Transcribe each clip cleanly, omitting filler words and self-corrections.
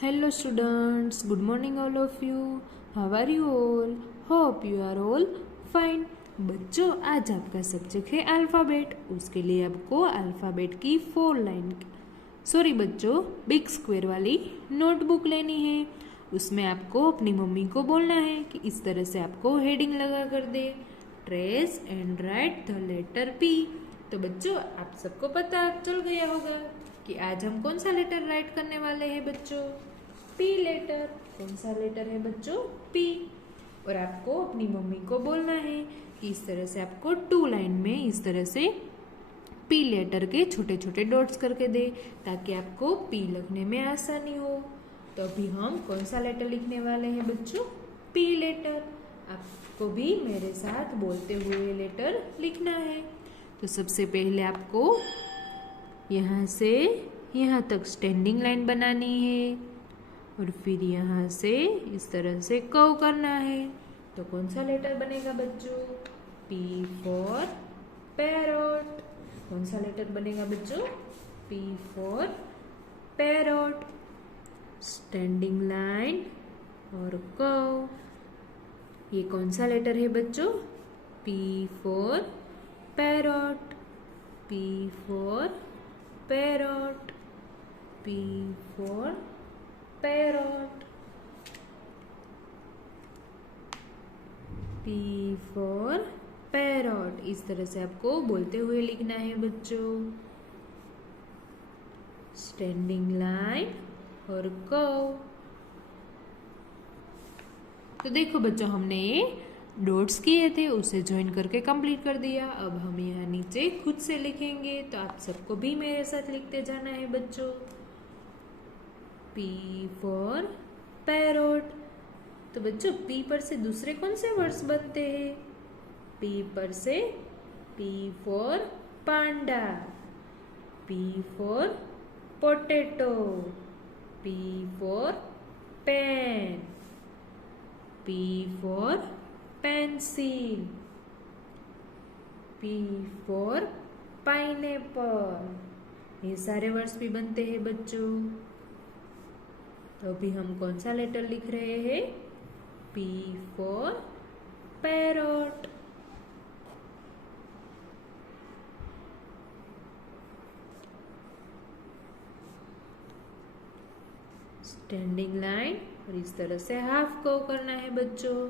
Hello students, good morning all of you. How are you all? Hope you are all fine. बच्चों आज आपका subject है alphabet. उसके लिए आपको अल्फ़ाबेट की 4 लाइन बच्चों बिग स्क्वायर वाली नोटबुक लेनी है। उसमें आपको अपनी मम्मी को बोलना है कि इस तरह से आपको हेडिंग लगा कर दे, trace and write the letter P. तो बच्चों आप सबको पता चल गया होगा कि आज हम कौन सा लेटर राइट करने वाले हैं बच्चों? P letter. कौन सा लेटर है बच्चों? पी। और आपको अपनी मम्मी को बोलना है कि इस तरह से आपको 2 लाइन में इस तरह से पी लेटर के छोटे छोटे डॉट्स करके दे ताकि आपको पी लिखने में आसानी हो। तो अभी हम कौन सा लेटर लिखने वाले हैं बच्चों? P letter. आपको भी मेरे साथ बोलते हुए लेटर लिखना है। तो सबसे पहले आपको यहाँ से यहाँ तक स्टैंडिंग लाइन बनानी है और फिर यहाँ से इस तरह से कर्व करना है। तो कौन सा लेटर बनेगा बच्चों? P for parrot. कौन सा लेटर बनेगा बच्चों? P for parrot. Standing line और कर्व। ये कौन सा लेटर है बच्चों? P for parrot. P for parrot. P for parrot. P for parrot. इस तरह से आपको बोलते हुए लिखना है बच्चों। स्टैंडिंग लाइन और कर्व। तो देखो बच्चों हमने ये डॉट्स किए थे उसे ज्वाइन करके कंप्लीट कर दिया। अब हम यहाँ नीचे खुद से लिखेंगे तो आप सबको भी मेरे साथ लिखते जाना है बच्चों। P for parrot. तो बच्चों P पर से दूसरे कौन से वर्ड्स बनते हैं? P पर से P for panda, P for potato, P for pen, P for pencil, P for pineapple. ये सारे वर्ड्स भी बनते हैं बच्चों। तो अभी हम कौन सा लेटर लिख रहे हैं? P for parrot. Standing line और इस तरह से हाफ कर्व करना है बच्चों।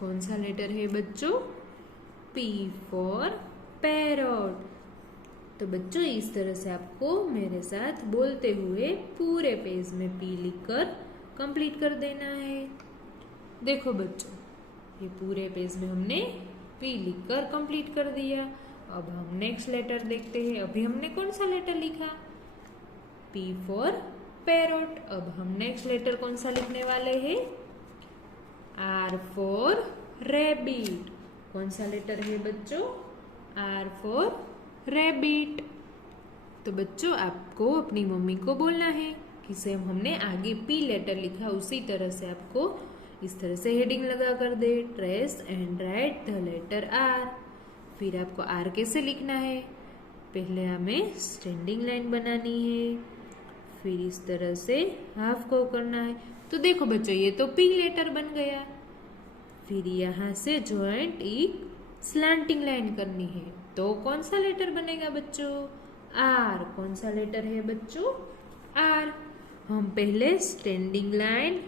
कौन सा लेटर है बच्चों? P for parrot. तो बच्चों इस तरह से आपको मेरे साथ बोलते हुए पूरे पेज में P लिखकर कंप्लीट कर देना है। देखो बच्चों ये पूरे पेज में हमने P लिखकर कंप्लीट कर दिया। अब हम नेक्स्ट लेटर देखते हैं। अभी हमने कौन सा लेटर लिखा? P for parrot. अब हम नेक्स्ट लेटर कौन सा लिखने वाले हैं? R for rabbit. कौन सा लेटर है बच्चों? R for rabbit. तो बच्चों आपको अपनी मम्मी को बोलना है कि सेम हमने आगे P लेटर लिखा उसी तरह से आपको इस तरह से हेडिंग लगा कर दे, trace and write the letter R। फिर आपको R कैसे लिखना है? पहले हमें स्टैंडिंग लाइन बनानी है, फिर इस तरह से हाफ को करना है। तो देखो बच्चों ये तो P लेटर बन गया। फिर यहाँ से जॉइंट एक स्लैंटिंग लाइन करनी है। तो कौन सा लेटर बनेगा बच्चों? R। कौन सा लेटर है बच्चों? R। हम पहले स्टैंडिंग लाइन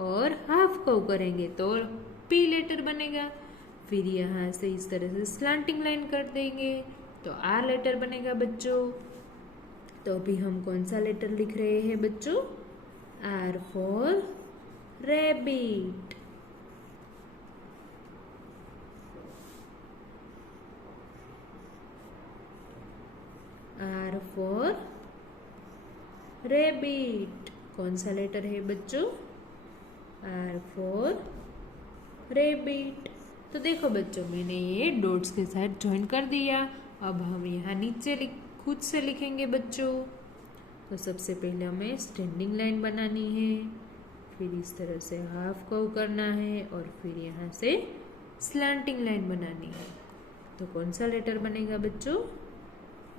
और हाफ कर्व करेंगे तो P लेटर बनेगा। फिर यहाँ से इस तरह से स्लैंटिंग लाइन कर देंगे तो R लेटर बनेगा बच्चों। तो अभी हम कौन सा लेटर लिख रहे हैं बच्चों? R for rabbit. R for rabbit. कौन सा लेटर है बच्चों? R for rabbit. तो देखो बच्चों मैंने ये डॉट्स के साथ ज्वाइन कर दिया। अब हम यहाँ नीचे खुद से लिखेंगे बच्चों। तो सबसे पहले हमें स्टैंडिंग लाइन बनानी है, फिर इस तरह से हाफ कर्व करना है और फिर यहाँ से स्लैंटिंग लाइन बनानी है। तो कौन सा लेटर बनेगा बच्चों?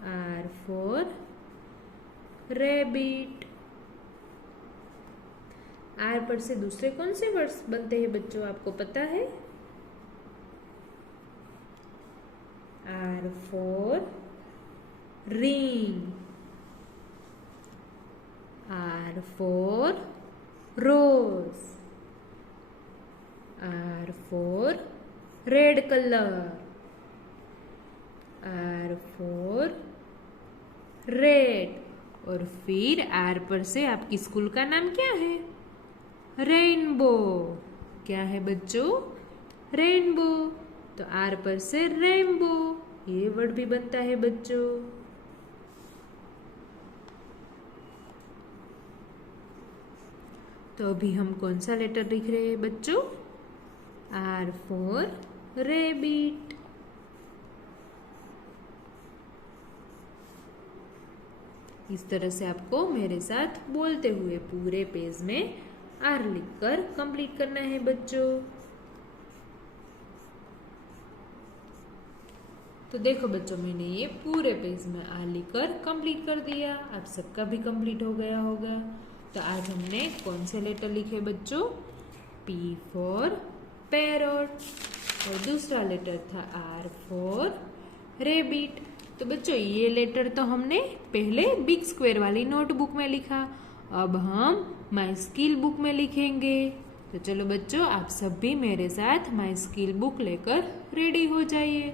R for rabbit. R पर से दूसरे कौन से वर्ड्स बनते हैं बच्चों, आपको पता है? R for ring, R for rose, R for red color, R for red। और फिर R पर से आपकी स्कूल का नाम क्या है? रेनबो। क्या है बच्चों? रेनबो। तो R पर से रेनबो, ये वर्ड भी बनता है बच्चों। तो अभी हम कौन सा लेटर लिख रहे हैं बच्चों? R for rabbit. इस तरह से आपको मेरे साथ बोलते हुए पूरे पेज में R लिखकर कंप्लीट करना है बच्चों। तो देखो बच्चों, मैंने ये पूरे पेज में R लिखकर कंप्लीट कर दिया। आप सबका भी कंप्लीट हो गया होगा। तो आज हमने कौन से लेटर लिखे बच्चों? P फॉर पैरट और दूसरा लेटर था R फॉर रेबिट। तो बच्चों ये लेटर तो हमने पहले बिग स्क्वायर वाली नोटबुक में लिखा, अब हम माई स्किल बुक में लिखेंगे। तो चलो बच्चों, आप सब भी मेरे साथ माई स्किल बुक लेकर रेडी हो जाइए।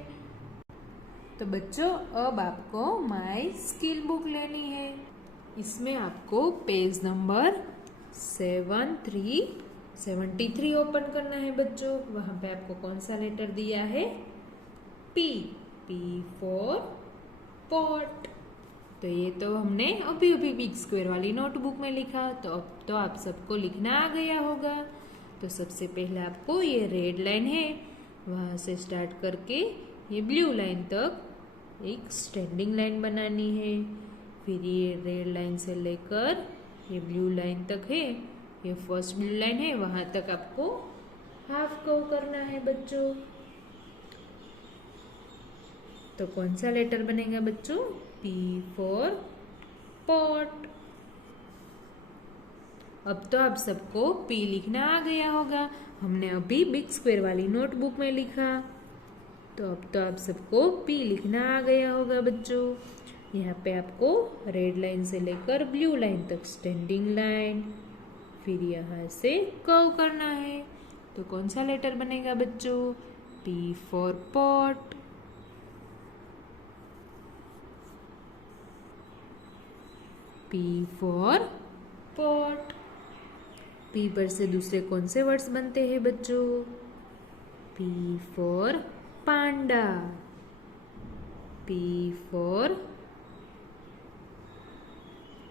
तो बच्चों अब आपको माई स्किल बुक लेनी है। इसमें आपको पेज नंबर 73 ओपन करना है बच्चों। वहां पे आपको कौन सा लेटर दिया है? P for pot. तो ये तो हमने अभी अभी बिग स्क्वायर वाली नोटबुक में लिखा। तो अब तो आप सबको लिखना आ गया होगा। तो सबसे पहले आपको ये रेड लाइन है, वहां से स्टार्ट करके ये ब्लू लाइन तक एक स्टैंडिंग लाइन बनानी है। फिर ये रेड लाइन से लेकर ये ब्लू लाइन तक है, ये फर्स्ट ब्लू लाइन है, वहां तक आपको हाफ कर्व करना है बच्चों। तो कौन सा लेटर बनेगा बच्चों? P for pot. अब तो आप सबको P लिखना आ गया होगा। हमने अभी बिग स्क्वायर वाली नोटबुक में लिखा। तो अब तो आप सबको P लिखना आ गया होगा बच्चों। यहाँ पे आपको रेड लाइन से लेकर ब्लू लाइन तक स्टैंडिंग लाइन, फिर यहाँ से कर्व करना है। तो कौन सा लेटर बनेगा बच्चों? P for pot. P for pot. P पर से दूसरे कौन से वर्ड्स बनते हैं बच्चों? P for panda, P for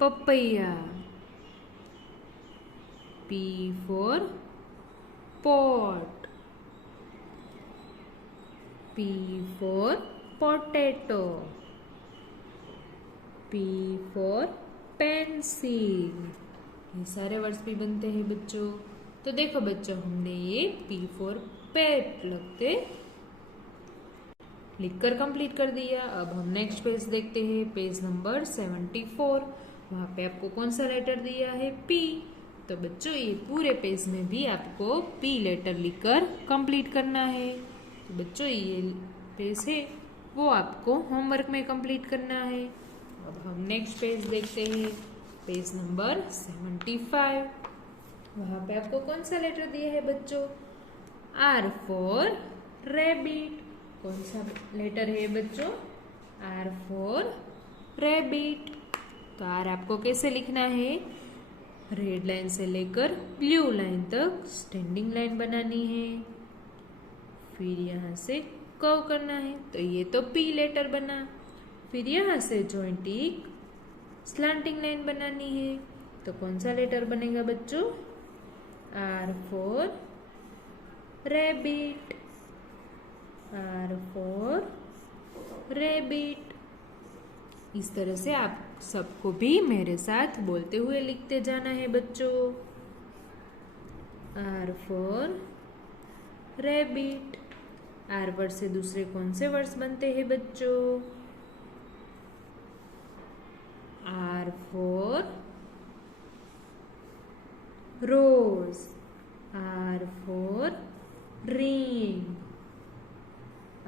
papaya, P for pot, P for potato, P for pencil. ये सारे वर्ड्स भी बनते हैं बच्चों। तो देखो बच्चों, हमने ये P फॉर पेट लगते लिखकर कंप्लीट कर दिया। अब हम नेक्स्ट पेज देखते हैं, पेज नंबर 74। वहां पे आपको कौन सा लेटर दिया है? P। तो बच्चों ये पूरे पेज में भी आपको P लेटर लिखकर कंप्लीट करना है। तो बच्चों ये पेज है वो आपको होमवर्क में कंप्लीट करना है। अब हम नेक्स्ट पेज देखते हैं, पेज नंबर 75। वहां पे आपको कौन सा लेटर दिया है बच्चों? R for rabbit. कौन सा लेटर है बच्चों? R for rabbit. तो R आपको कैसे लिखना है? रेड लाइन से लेकर ब्लू लाइन तक स्टैंडिंग लाइन बनानी है, फिर यहाँ से कर्व करना है। तो ये तो P लेटर बना। फिर यहाँ से जॉइंट एक स्लैंटिंग लाइन बनानी है। तो कौन सा लेटर बनेगा बच्चों? R for rabbit, R for rabbit. इस तरह से आप सबको भी मेरे साथ बोलते हुए लिखते जाना है बच्चों। R for rabbit. R word से दूसरे कौन से वर्ड्स बनते हैं बच्चों? R for rose, R for ring,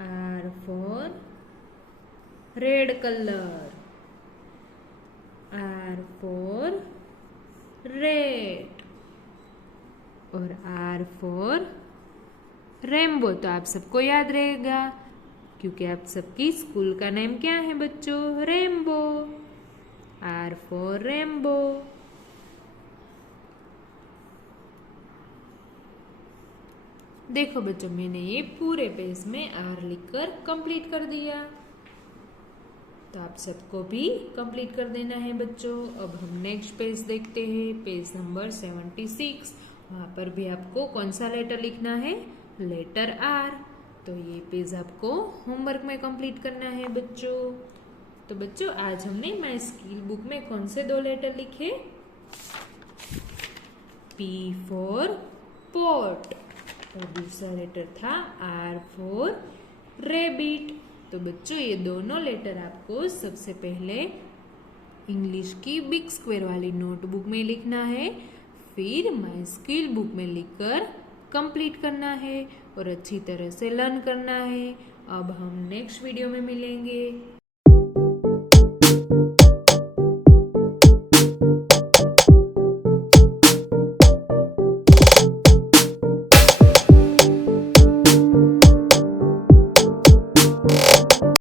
R for red colour, R for red और आर फॉर रेनबो। तो आप सबको याद रहेगा क्योंकि आप सबकी स्कूल का नेम क्या है बच्चों? रेनबो। R for rainbow. देखो बच्चों, मैंने ये पूरे पेज में आर लिखकर कंप्लीट कर दिया। तो आप सबको भी कंप्लीट कर देना है बच्चों। अब हम नेक्स्ट पेज देखते हैं, पेज नंबर 76। वहाँ पर भी आपको कौन सा लेटर लिखना है? Letter R. तो ये पेज आपको होमवर्क में कंप्लीट करना है बच्चों। तो बच्चों, आज हमने माय स्किल बुक में कौन से 2 लेटर लिखे? पी फॉर पॉट और दूसरा लेटर था आर फॉर रेबिट। तो बच्चों, ये दोनों लेटर आपको सबसे पहले इंग्लिश की बिग स्क्वायर वाली नोटबुक में लिखना है, फिर माय स्किल बुक में लिखकर कंप्लीट करना है और अच्छी तरह से लर्न करना है। अब हम नेक्स्ट वीडियो में मिलेंगे।